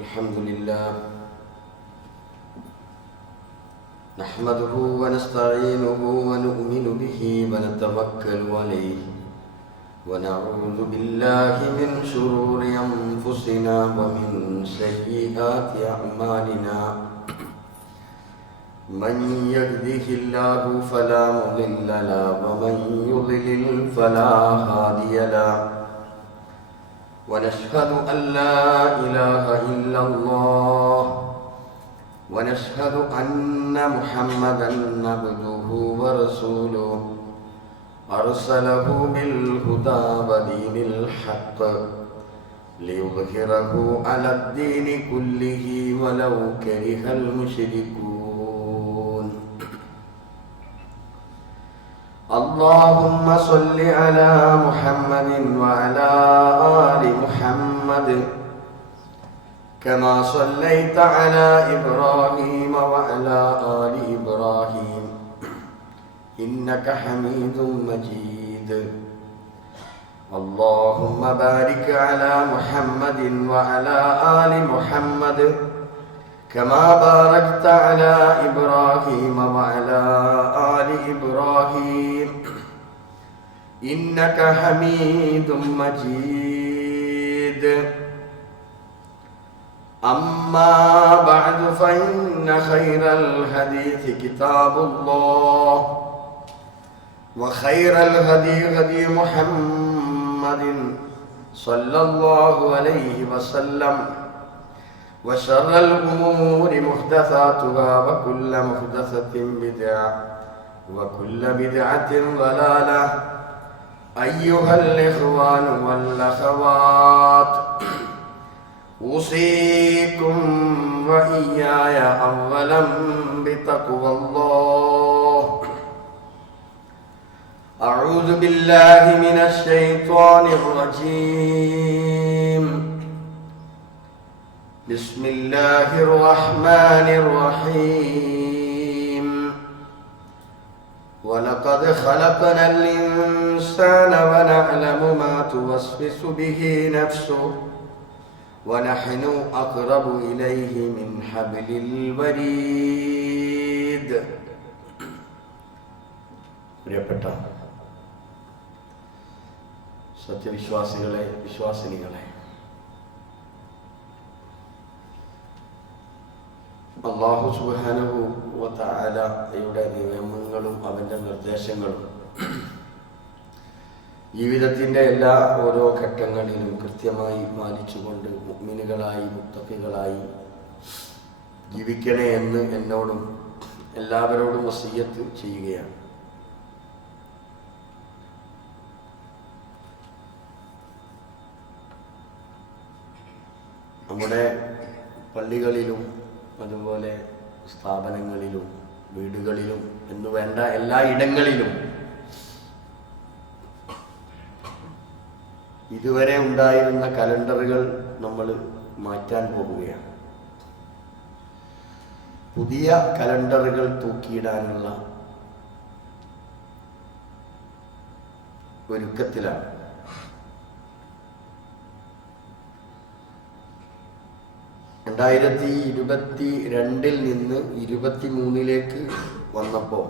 الحمد لله نحمده ونستعينه ونؤمن به ونتوكل عليه ونعوذ بالله من شرور أنفسنا ومن سيئات أعمالنا من يهده الله فلا مضل له ومن يضلل فلا هادي له ونشهد أن لا إله إلا الله ونشهد أن محمدًا عبده ورسوله أرسله بالهدى ودين الحق ليظهره على الدين كله ولو كره المشركون اللهم صل على محمد وعلى آل محمد كما صليت على إبراهيم وعلى آل إبراهيم إنك حميد مجيد اللهم بارك على محمد وعلى آل محمد كما باركت على إبراهيم وعلى آل إبراهيم إنك حميد مجيد أما بعد فإن خير الحديث كتاب الله وخير الهدي هدي محمد صلى الله عليه وسلم وشر الأمور محدثاتها وكل محدثة بدعة وكل بدعة ضلالة أيها الإخوان والأخوات أوصيكم وإياي أولا بتقوى الله أعوذ بالله من الشيطان الرجيم بسم الله الرحمن الرحيم ولقد خلقنا الإنسان ونعلم ما توسوس به نفسه ونحن أقرب إليه من حبل الوريد പ്രിയപ്പെട്ട സത്യവിശ്വാസികളെ വിശ്വാസിനികളെ, അല്ലാഹു സുബ്ഹാനഹു വ തആലയുടെ നിയമങ്ങളും അവന്റെ നിർദ്ദേശങ്ങളും ജീവിതത്തിൻ്റെ എല്ലാ ഓരോ ഘട്ടങ്ങളിലും കൃത്യമായി പാലിച്ചുകൊണ്ട് മുഅ്മിനുകളായി മുത്തഖികളായി ജീവിക്കണേ എന്ന് എന്നോടും എല്ലാവരോടും വസിയ്യത്ത് ചെയ്യുകയാണ്. നമ്മുടെ പള്ളികളിലും അതുപോലെ സ്ഥാപനങ്ങളിലും വീടുകളിലും എന്നു വേണ്ട എല്ലാ ഇടങ്ങളിലും ഇതുവരെ ഉണ്ടായിരുന്ന കലണ്ടറുകൾ നമ്മൾ മാറ്റാൻ പോകുകയാണ്. പുതിയ കലണ്ടറുകൾ തൂക്കിയിടാനുള്ള ഒരുക്കത്തിലാണ്. (2022) നിന്ന് 2023 വന്നപ്പോൾ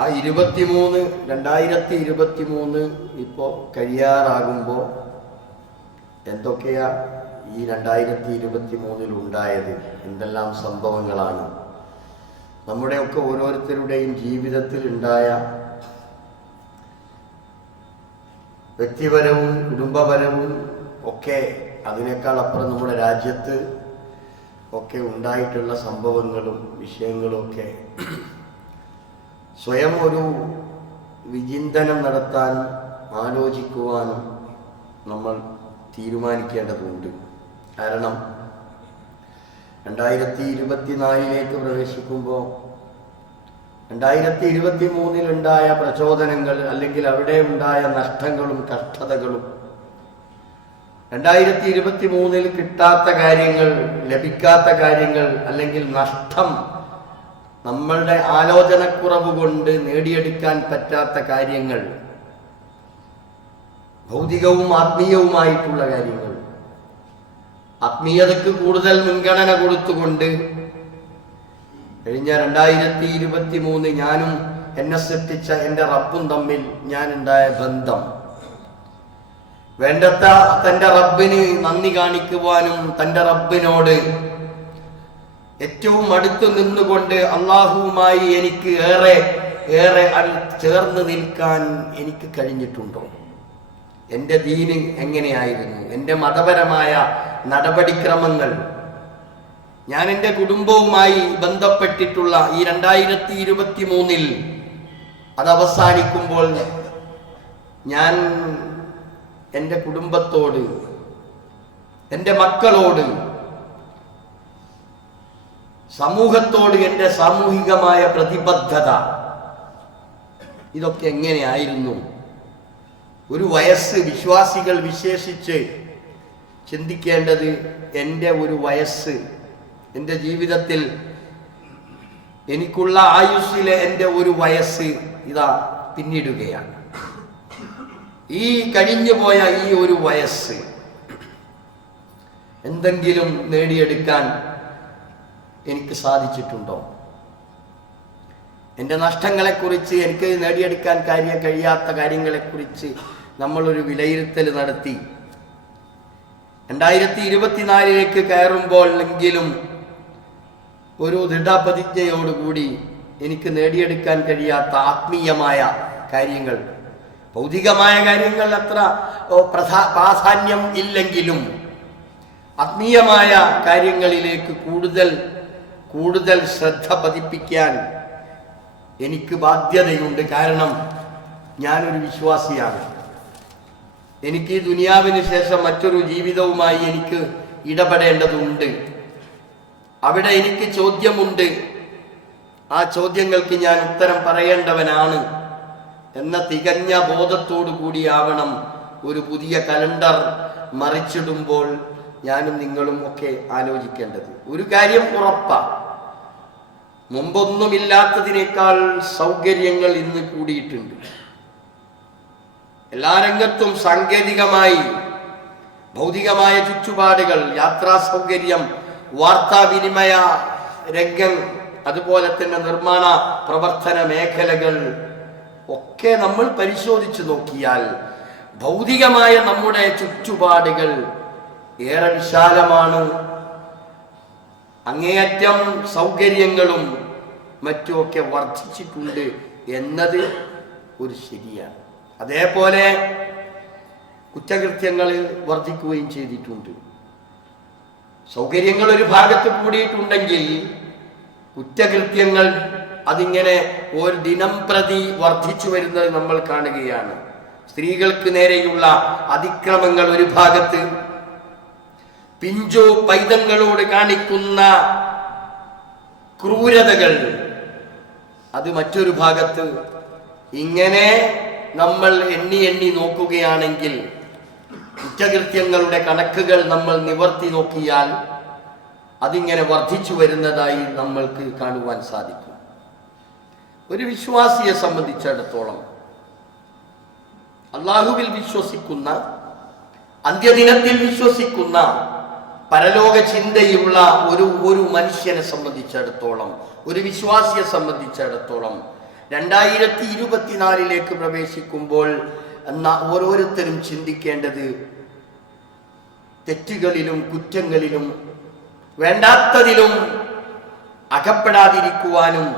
ആ 2023 ഇപ്പോൾ കഴിയാറാകുമ്പോൾ എന്തൊക്കെയാ ഈ 2023 ഉണ്ടായത്, എന്തെല്ലാം സംഭവങ്ങളാണ് നമ്മുടെയൊക്കെ ഓരോരുത്തരുടെയും ജീവിതത്തിൽ ഉണ്ടായ വ്യക്തിപരവും കുടുംബപരവും ഒക്കെ, അതിനേക്കാൾ അപ്പുറം നമ്മുടെ രാജ്യത്ത് ഒക്കെ ഉണ്ടായിട്ടുള്ള സംഭവങ്ങളും വിഷയങ്ങളും ഒക്കെ സ്വയം ഒരു വിചിന്തനം നടത്താൻ ആലോചിക്കുവാനും നമ്മൾ തീരുമാനിക്കേണ്ടതുണ്ട്. കാരണം 2024 പ്രവേശിക്കുമ്പോൾ 2023 ഉണ്ടായ പ്രചോദനങ്ങൾ അല്ലെങ്കിൽ അവിടെ ഉണ്ടായ നഷ്ടങ്ങളും കഷ്ടതകളും 2023 കിട്ടാത്ത കാര്യങ്ങൾ, ലഭിക്കാത്ത കാര്യങ്ങൾ അല്ലെങ്കിൽ നഷ്ടം, നമ്മളുടെ ആലോചനക്കുറവ് കൊണ്ട് നേടിയെടുക്കാൻ പറ്റാത്ത കാര്യങ്ങൾ, ഭൗതികവും ആത്മീയവുമായിട്ടുള്ള കാര്യങ്ങൾ ആത്മീയതയ്ക്ക് കൂടുതൽ മുൻഗണന കൊടുത്തുകൊണ്ട് കഴിഞ്ഞ 2023 ഞാനും എന്നെ സൃഷ്ടിച്ച എൻ്റെ റബ്ബും തമ്മിൽ ഞാനുണ്ടായ ബന്ധം വേണ്ടത്ര തൻ്റെ റബ്ബിന് നന്ദി കാണിക്കുവാനും തൻ്റെ റബ്ബിനോട് ഏറ്റവും അടുത്ത് നിന്നുകൊണ്ട് അള്ളാഹുവുമായി എനിക്ക് ഏറെ ചേർന്ന് നിൽക്കാൻ എനിക്ക് കഴിഞ്ഞിട്ടുണ്ടോ? എൻ്റെ ദീന് എങ്ങനെയായിരുന്നു? എൻ്റെ മതപരമായ നടപടിക്രമങ്ങൾ, ഞാൻ എൻ്റെ കുടുംബവുമായി ബന്ധപ്പെട്ടിട്ടുള്ള ഈ 2023 അത് അവസാനിക്കുമ്പോൾ ഞാൻ എൻ്റെ കുടുംബത്തോട്, എൻ്റെ മക്കളോട്, സമൂഹത്തോട് എൻ്റെ സാമൂഹികമായ പ്രതിബദ്ധത ഇതൊക്കെ എങ്ങനെയായിരുന്നു? ഒരു വയസ്സ് വിശ്വാസികൾ വിശേഷിച്ച് ചിന്തിക്കേണ്ടത്, എൻ്റെ ഒരു വയസ്സ്, എൻ്റെ ജീവിതത്തിൽ എനിക്കുള്ള ആയുസ്സിലെ എൻ്റെ ഒരു വയസ്സ് ഇതാ പിന്നിടുകയാണ്. ഈ കഴിഞ്ഞുപോയ ഈ ഒരു വയസ്സ് എന്തെങ്കിലും നേടിയെടുക്കാൻ എനിക്ക് സാധിച്ചിട്ടുണ്ടോ? എൻ്റെ നഷ്ടങ്ങളെക്കുറിച്ച്, എനിക്ക് നേടിയെടുക്കാൻ കഴിയാത്ത കാര്യങ്ങളെക്കുറിച്ച് നമ്മളൊരു വിലയിരുത്തൽ നടത്തി 2024 കയറുമ്പോൾ എങ്കിലും ഒരു ദൃഢപ്രതിജ്ഞയോടുകൂടി എനിക്ക് നേടിയെടുക്കാൻ കഴിയാത്ത ആത്മീയമായ കാര്യങ്ങൾ, ഭൗതികമായ കാര്യങ്ങൾ അത്ര പ്രാധാന്യം ഇല്ലെങ്കിലും ആത്മീയമായ കാര്യങ്ങളിലേക്ക് കൂടുതൽ ശ്രദ്ധ പതിപ്പിക്കാൻ എനിക്ക് ബാധ്യതയുണ്ട്. കാരണം ഞാനൊരു വിശ്വാസിയാണ്. എനിക്ക് ഈ ദുനിയാവിന് ശേഷം മറ്റൊരു ജീവിതവുമായി എനിക്ക് ഇടപെടേണ്ടതുണ്ട്. അവിടെ എനിക്ക് ചോദ്യമുണ്ട്. ആ ചോദ്യങ്ങൾക്ക് ഞാൻ ഉത്തരം പറയേണ്ടവനാണ് എന്ന തികഞ്ഞ ബോധത്തോടു കൂടിയാവണം ഒരു പുതിയ കലണ്ടർ മറിച്ചിടുമ്പോൾ ഞാനും നിങ്ങളും ഒക്കെ ആലോചിക്കേണ്ടത്. ഒരു കാര്യം ഉറപ്പാണ്, മുമ്പൊന്നുമില്ലാത്തതിനേക്കാൾ സൗകര്യങ്ങൾ ഇന്ന് കൂടിയിട്ടുണ്ട്. എല്ലാ രംഗത്തും സാങ്കേതികമായി ഭൗതികമായ ചുറ്റുപാടുകൾ, യാത്രാ സൗകര്യം, വാർത്താവിനിമയ രംഗം, അതുപോലെ തന്നെ നിർമ്മാണ പ്രവർത്തന മേഖലകൾ ഒക്കെ നമ്മൾ പരിശോധിച്ചു നോക്കിയാൽ ഭൗതികമായ നമ്മുടെ ചുറ്റുപാടുകൾ ഏറെ വിശാലമാണ്. അങ്ങേയറ്റം സൗകര്യങ്ങളും മറ്റുമൊക്കെ വർദ്ധിച്ചിട്ടുണ്ട് എന്നത് ഒരു ശരിയാണ്. അതേപോലെ കുറ്റകൃത്യങ്ങൾ വർദ്ധിക്കുകയും ചെയ്തിട്ടുണ്ട്. സൗകര്യങ്ങൾ ഒരു ഭാഗത്ത് കൂടിയിട്ടുണ്ടെങ്കിൽ കുറ്റകൃത്യങ്ങൾ അതിങ്ങനെ ഒരു ദിനം പ്രതി വർദ്ധിച്ചു വരുന്നത് നമ്മൾ കാണുകയാണ്. സ്ത്രീകൾക്ക് നേരെയുള്ള അതിക്രമങ്ങൾ ഒരു ഭാഗത്ത്, പിഞ്ചു പൈതങ്ങളോട് കാണിക്കുന്ന ക്രൂരതകൾ അത് മറ്റൊരു ഭാഗത്ത്. ഇങ്ങനെ നമ്മൾ എണ്ണി നോക്കുകയാണെങ്കിൽ കുറ്റകൃത്യങ്ങളുടെ കണക്കുകൾ നമ്മൾ നിവർത്തി നോക്കിയാൽ അതിങ്ങനെ വർദ്ധിച്ചു വരുന്നതായി നമ്മൾക്ക് കാണുവാൻ സാധിക്കും. ഒരു വിശ്വാസിയെ സംബന്ധിച്ചിടത്തോളം, അള്ളാഹുവിൽ വിശ്വസിക്കുന്ന, അന്ത്യദിനത്തിൽ വിശ്വസിക്കുന്ന, പരലോക ചിന്തയുള്ള ഒരു മനുഷ്യനെ സംബന്ധിച്ചിടത്തോളം, ഒരു വിശ്വാസിയെ സംബന്ധിച്ചിടത്തോളം 2024 പ്രവേശിക്കുമ്പോൾ ഓരോരുത്തരും ചിന്തിക്കേണ്ടത് തെറ്റുകളിലും കുറ്റങ്ങളിലും വേണ്ടാത്തതിലും അകപ്പെടാതിരിക്കുവാനും,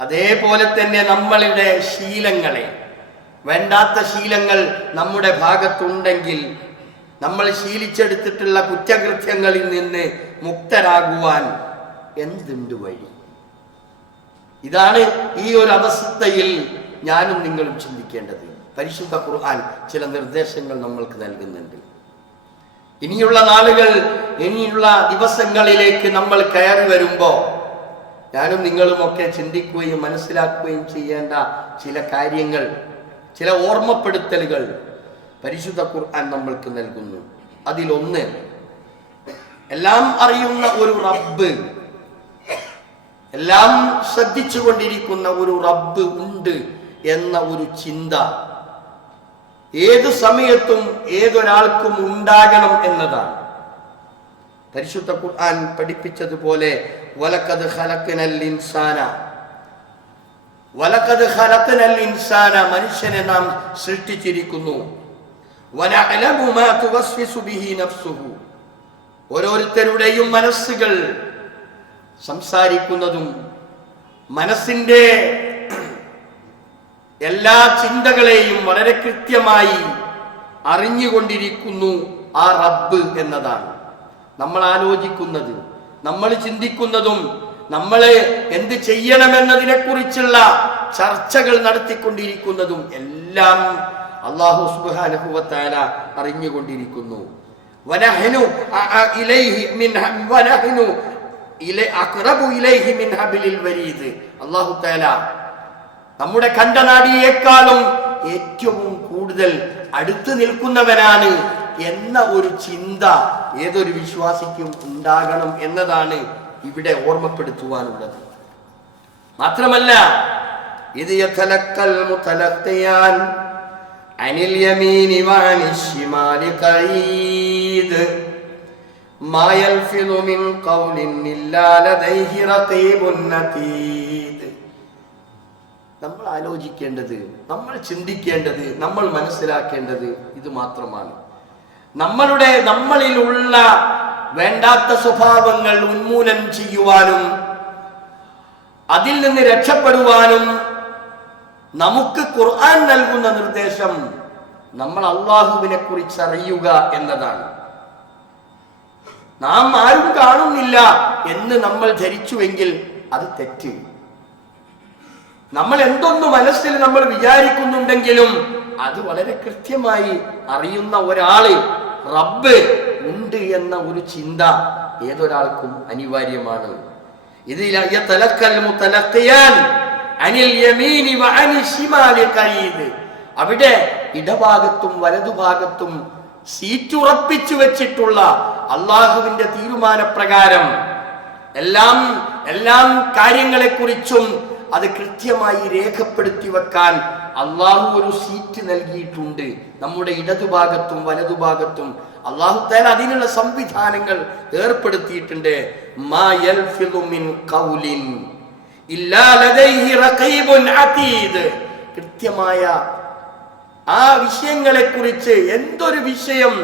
അതേപോലെ തന്നെ നമ്മളുടെ ശീലങ്ങളെ, വേണ്ടാത്ത ശീലങ്ങൾ നമ്മുടെ ഭാഗത്തുണ്ടെങ്കിൽ നമ്മൾ ശീലിച്ചെടുത്തിട്ടുള്ള കുറ്റകൃത്യങ്ങളിൽ നിന്ന് മുക്തരാകുവാൻ എന്തുണ്ട് വഴി? ഇതാണ് ഈ ഒരു അവസ്ഥയിൽ ഞാനും നിങ്ങളും ചിന്തിക്കേണ്ടത്. പരിശുദ്ധ ഖുർആൻ ചില നിർദ്ദേശങ്ങൾ നമ്മൾക്ക് നൽകുന്നുണ്ട്. ഇനിയുള്ള നാളുകൾ, ഇനിയുള്ള ദിവസങ്ങളിലേക്ക് നമ്മൾ കയറി വരുമ്പോൾ ഞാനും നിങ്ങളുമൊക്കെ ചിന്തിക്കുകയും മനസ്സിലാക്കുകയും ചെയ്യേണ്ട ചില കാര്യങ്ങൾ, ചില ഓർമ്മപ്പെടുത്തലുകൾ പരിശുദ്ധ ഖുർആൻ നമ്മൾക്ക് നൽകുന്നു. അതിലൊന്ന്, എല്ലാം അറിയുന്ന ഒരു റബ്ബ്, എല്ലാം ശ്രദ്ധിച്ചുകൊണ്ടിരിക്കുന്ന ഒരു റബ്ബ് ഉണ്ട് എന്ന ഒരു ചിന്ത ഏതു സമയത്തും ഏതൊരാൾക്കും ഉണ്ടാകണം എന്നതാണ്. പരിശുദ്ധ ഖുർആൻ പഠിപ്പിച്ചതുപോലെ വലഖദ് ഖലഖനൽ ഇൻസാന മനുഷ്യനെ നാം സൃഷ്ടിച്ചിരിക്കുന്നു. വനഅലമു മാ തുവസ്വിസു ബിഹി നഫ്സുഹു ഓരോരുത്തരുടെയും മനസ്സുകൾ സംസാരിക്കുന്നതും മനസ്സിന്റെ എല്ലാ ചിന്തകളെയും വളരെ കൃത്യമായി അറിഞ്ഞുകൊണ്ടിരിക്കുന്നു ആ റബ്ബ് എന്നതാണ്. നമ്മൾ ആലോചിക്കുന്നത്, നമ്മൾ ചിന്തിക്കുന്നതും നമ്മൾ എന്ത് ചെയ്യണമെന്നതിനെ കുറിച്ചുള്ള ചർച്ചകൾ നടത്തിക്കൊണ്ടിരിക്കുന്നതും എല്ലാം അല്ലാഹു സുബ്ഹാനഹു വ തആല അറിഞ്ഞുകൊണ്ടിരിക്കുന്നു. വനഹ്നു അഖ്റബു ഇലൈഹി മിൻ ഹബ്ലിൽ വരീദ്. അല്ലാഹു തആല നമ്മുടെ കണ്ടനാടിയേക്കാളും ഏറ്റവും കൂടുതൽ അടുത്ത് നിൽക്കുന്നവനാണ് എന്ന ഒരു ചിന്ത ഏതൊരു വിശ്വാസിക്കും ഉണ്ടാകണം എന്നതാണ് ഇവിടെ ഓർമ്മപ്പെടുത്തുവാനുള്ളത്. മാത്രമല്ല, ഇത് യതലക്കൽ മുതലഖിയാൻ അനിൽ യമീനി വഅനിശ് ശിമാലി ഖഈദ് മാ യൽഫിദു മിൻ ഖൗലിൻ ഇല്ലാ ലദൈഹി റഖീബുൻ അതീദ്. നമ്മൾ ആലോചിക്കേണ്ടത്, നമ്മൾ ചിന്തിക്കേണ്ടത്, നമ്മൾ മനസ്സിലാക്കേണ്ടത് ഇത് മാത്രമാണ്. നമ്മളിലുള്ള വേണ്ടാത്ത സ്വഭാവങ്ങൾ ഉന്മൂലനം ചെയ്യുവാനും അതിൽ നിന്ന് രക്ഷപ്പെടുവാനും നമുക്ക് ഖുർആൻ നൽകുന്ന നിർദ്ദേശം നമ്മൾ അല്ലാഹുവിനെ കുറിച്ച് അറിയുക എന്നതാണ്. നാം ആരും കാണുന്നില്ല എന്ന് നമ്മൾ ധരിച്ചുവെങ്കിൽ അത് തെറ്റ്. നമ്മൾ എന്തൊന്നു മനസ്സിൽ നമ്മൾ വിചാരിക്കുന്നുണ്ടെങ്കിലും അത് വളരെ കൃത്യമായി അറിയുന്ന ഒരാള് റബ്ബ് ഉണ്ട് എന്ന ഒരു ചിന്ത ഏതൊരാൾക്കും അനിവാര്യമാണ്. ഇത് യതലക്കൽ മുതലഖിയാൻ അനിൽ യമീനി വഅനിശ് ശിമാലി ഖഈദ്. അവിടെ ഇടഭാഗത്തും വലതുഭാഗത്തും സീറ്റ് ഉറപ്പിച്ചു വെച്ചിട്ടുള്ള അള്ളാഹുവിന്റെ തീരുമാനപ്രകാരം എല്ലാം കാര്യങ്ങളെക്കുറിച്ചും അത് കൃത്യമായി രേഖപ്പെടുത്തി വെക്കാൻ അള്ളാഹു ഒരു സീറ്റ് നൽകിയിട്ടുണ്ട്. നമ്മുടെ ഇടതുഭാഗത്തും വലതുഭാഗത്തും അള്ളാഹു തആല അതിനുള്ള സംവിധാനങ്ങൾ ഏർപ്പെടുത്തിയിട്ടുണ്ട്. മാ യൽഫിദു മിൻ ഖൗലിൻ ഇല്ലാ ലദൈഹി റഖീബുൻ അതീദ്. കൃത്യമായ ആ വിഷയങ്ങളെ കുറിച്ച് എന്തൊരു വിഷയം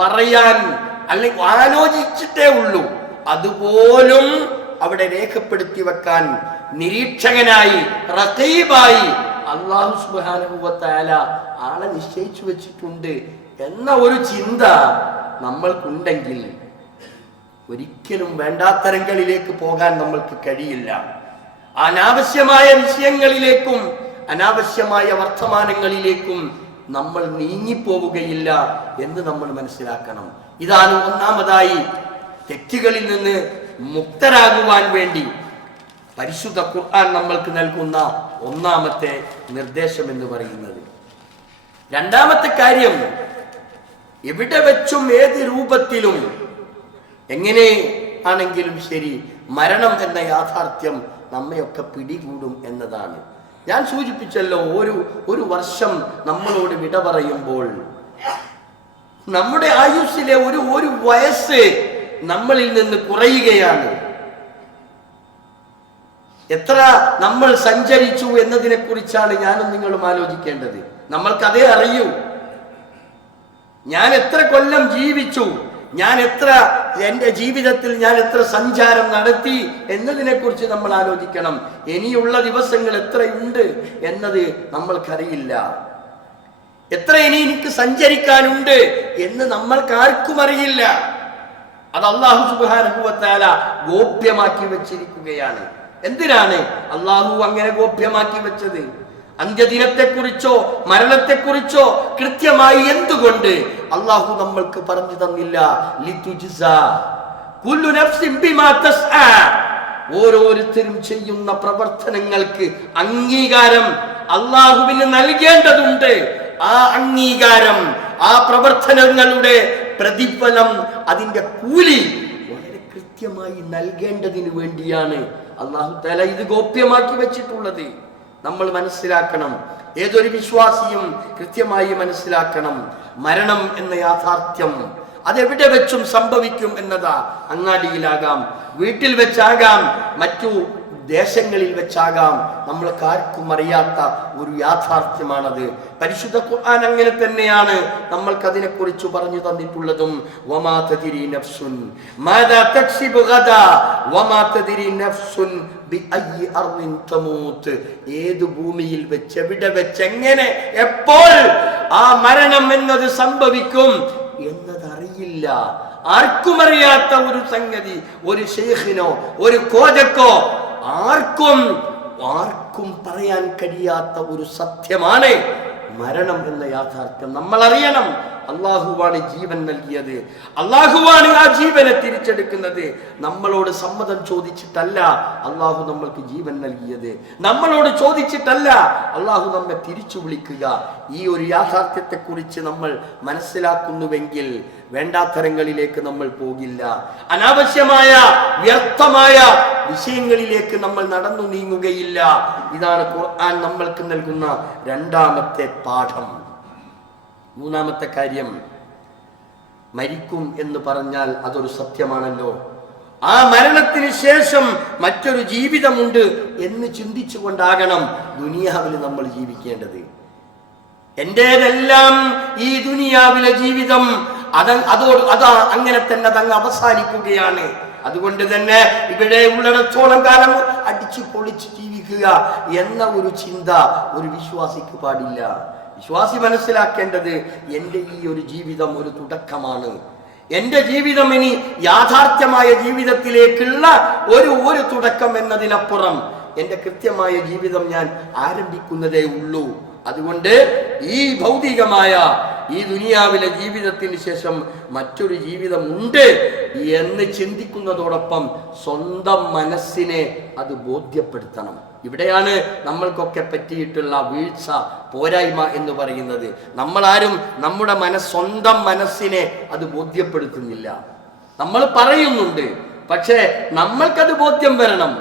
പറയാൻ അല്ലെങ്കിൽ ആലോചിച്ചിട്ടേ ഉള്ളൂ, അതുപോലും അവിടെ രേഖപ്പെടുത്തി വെക്കാൻ നിരീക്ഷകനായി റഖീബായി അല്ലാഹു സുബ്ഹാനഹു വ തആല ആളെ നിശ്ചയിച്ചു വെച്ചിട്ടുണ്ട് എന്ന ഒരു ചിന്ത നമ്മൾക്കുണ്ടെങ്കിൽ ഒരിക്കലും വേണ്ടാത്തരങ്ങളിലേക്ക് പോകാൻ നമ്മൾക്ക് കഴിയില്ല. അനാവശ്യമായ വിഷയങ്ങളിലേക്കും അനാവശ്യമായ വർത്തമാനങ്ങളിലേക്കും നമ്മൾ നീങ്ങിപ്പോവുകയില്ല എന്ന് നമ്മൾ മനസ്സിലാക്കണം. ഇതാണ് ഒന്നാമതായി തെറ്റുകളിൽ നിന്ന് മുക്തരാകുവാൻ വേണ്ടി പരിശുദ്ധ ഖുർആൻ നമ്മൾക്ക് നൽകുന്ന ഒന്നാമത്തെ നിർദ്ദേശം എന്ന് പറയുന്നത്. രണ്ടാമത്തെ കാര്യം, എവിടെ വെച്ചും ഏത് രൂപത്തിലും എങ്ങനെ ആണെങ്കിലും ശരി മരണം എന്ന യാഥാർത്ഥ്യം നമ്മയൊക്കെ പിടികൂടും എന്നതാണ്. ഞാൻ സൂചിപ്പിച്ചല്ലോ, ഒരു വർഷം നമ്മളോട് വിട പറയുമ്പോൾ നമ്മുടെ ആയുസ്സിലെ ഒരു വയസ്സ് നമ്മളിൽ നിന്ന് കുറയുകയാണ്. എത്ര നമ്മൾ സഞ്ചരിച്ചു എന്നതിനെ കുറിച്ചാണ് ഞാനും നിങ്ങളും ആലോചിക്കേണ്ടത്. നമ്മൾക്കതേ അറിയൂ. ഞാൻ എത്ര കൊല്ലം ജീവിച്ചു, എന്റെ ജീവിതത്തിൽ ഞാൻ എത്ര സഞ്ചാരം നടത്തി എന്നതിനെ കുറിച്ച് നമ്മൾ ആലോചിക്കണം. ഇനിയുള്ള ദിവസങ്ങൾ എത്രയുണ്ട് എന്നത് നമ്മൾക്കറിയില്ല. എത്ര ഇനി എനിക്ക് സഞ്ചരിക്കാനുണ്ട് എന്ന് നമ്മൾക്കാർക്കും അറിയില്ല. അത് അല്ലാഹു സുബ്ഹാനഹു വ തആല ഗോപ്യമാക്കി വെച്ചിരിക്കുകയാണ്. എന്തിനാണ് അല്ലാഹു അങ്ങനെ ഗോപ്യമാക്കി വെച്ചത്? അന്ത്യദിനത്തെക്കുറിച്ചോ മരണത്തെക്കുറിച്ചോ കൃത്യമായി എന്തുകൊണ്ട് അല്ലാഹു നമ്മൾക്ക് പറഞ്ഞു തന്നില്ല? ലിതുജ്സാ കുല്ലു നഫ്സിൻ ബിമാ തസ്ആ. ഓരോരുത്തരും ചെയ്യുന്ന പ്രവർത്തനങ്ങൾക്ക് അംഗീകാരം അല്ലാഹുവിന് നൽകേണ്ടതുണ്ട്. ആ അംഗീകാരം, ആ പ്രവർത്തനങ്ങളുടെ പ്രതിഫലം, അതിന്റെ കൂലി വളരെ കൃത്യമായി നൽകേണ്ടതിന് വേണ്ടിയാണ് അല്ലാഹു തആല ഇത് ഗോപ്യമാക്കി വെച്ചിട്ടുള്ളത്. നമ്മൾ മനസ്സിലാക്കണം, ഏതൊരു വിശ്വാസിയും കൃത്യമായി മനസ്സിലാക്കണം, മരണം എന്ന യാഥാർത്ഥ്യം അതെവിടെ വെച്ചും സംഭവിക്കും എന്നതാ. അങ്ങാടിയിലാകാം, വീട്ടിൽ വെച്ചാകാം, മറ്റു ദേശങ്ങളിൽ വെച്ചാകാം. നമ്മൾക്ക് ആർക്കും അറിയാത്ത ഒരു യാഥാർത്ഥ്യമാണത്. പരിശുദ്ധ ഖുർആൻ അങ്ങനെ തന്നെയാണ് നമ്മൾക്ക് അതിനെക്കുറിച്ച് പറഞ്ഞു തന്നിട്ടുള്ളതും. വമാ തദ്രി നഫ്സുൻ മാദാ തക്സിബു ഗദാ വമാ തദ്രി നഫ്സുൻ ബിഅയ്യി അർദിൻ തമൂത്ത്. ഏത് ഭൂമിയിൽ വെച്ച്, എവിടെ വെച്ച്, എങ്ങനെ, എപ്പോൾ ആ മരണം എന്നത് സംഭവിക്കും എന്നതറിയില്ല. ആർക്കും അറിയാത്ത ഒരു സംഗതി, ഒരു ശൈഖിനോ ഒരു കോജക്കോ ആർക്കും പറയാൻ കഴിയാത്ത ഒരു സത്യമാണ് മരണം എന്ന യാഥാർത്ഥ്യം. നമ്മൾ അറിയണം, അള്ളാഹുവാണ് ജീവൻ നൽകിയത്, അള്ളാഹുവാണ് ആ ജീവനെ തിരിച്ചെടുക്കുന്നത്. നമ്മളോട് സമ്മതം ചോദിച്ചിട്ടല്ല അള്ളാഹു നമ്മൾക്ക് ജീവൻ നൽകിയത്, നമ്മളോട് ചോദിച്ചിട്ടല്ല അള്ളാഹു നമ്മെ തിരിച്ചു വിളിക്കുക. ഈ ഒരു യാഥാർത്ഥ്യത്തെ കുറിച്ച് നമ്മൾ മനസ്സിലാക്കുന്നുവെങ്കിൽ വേണ്ടാത്തരങ്ങളിലേക്ക് നമ്മൾ പോകില്ല, അനാവശ്യമായ വ്യർത്ഥമായ വിഷയങ്ങളിലേക്ക് നമ്മൾ നടന്നു നീങ്ങുകയില്ല. ഇതാണ് ഖുർആൻ നമ്മൾക്ക് നൽകുന്ന രണ്ടാമത്തെ പാഠം. മൂന്നാമത്തെ കാര്യം, മരിക്കും എന്ന് പറഞ്ഞാൽ അതൊരു സത്യമാണല്ലോ. ആ മരണത്തിന് ശേഷം മറ്റൊരു ജീവിതമുണ്ട് എന്ന് ചിന്തിച്ചുകൊണ്ടാകണം ദുനിയാവിൽ നമ്മൾ ജീവിക്കേണ്ടത്. എന്റേതെല്ലാം ഈ ദുനിയാവിലെ ജീവിതം അതാ അങ്ങനെ തന്നെ അതങ്ങ് അവസാനിക്കുകയാണ്. അതുകൊണ്ട് തന്നെ ഇവിടെ ഉള്ളിടത്തോളം കാലം അടിച്ചു പൊളിച്ച് ജീവിക്കുക എന്ന ഒരു ചിന്ത ഒരു വിശ്വാസിക്ക് പാടില്ല. വിശ്വാസി മനസ്സിലാക്കേണ്ടത് എൻ്റെ ഈ ഒരു ജീവിതം ഒരു തുടക്കമാണ്. എൻ്റെ ജീവിതം ഇനി യാഥാർത്ഥ്യമായ ജീവിതത്തിലേക്കുള്ള ഒരു തുടക്കം എന്നതിനപ്പുറം എൻ്റെ കൃത്യമായ ജീവിതം ഞാൻ ആരംഭിക്കുന്നതേ ഉള്ളൂ. അതുകൊണ്ട് ഈ ഭൗതികമായ ഈ ദുനിയാവിലെ ജീവിതത്തിന് ശേഷം മറ്റൊരു ജീവിതമുണ്ട് എന്ന് ചിന്തിക്കുന്നതോടൊപ്പം സ്വന്തം മനസ്സിനെ അത് ബോധ്യപ്പെടുത്തണം. ഇവിടെയാണ് നമ്മൾക്കൊക്കെ പറ്റിയിട്ടുള്ള വീഴ്ച, പോരായ്മ എന്ന് പറയുന്നത്. നമ്മളാരും നമ്മുടെ സ്വന്തം മനസ്സിനെ അത് ബോധ്യപ്പെടുത്തുന്നില്ല. നമ്മൾ പറയുന്നുണ്ട്, പക്ഷേ നമ്മൾക്കത് ബോധ്യം വരണം.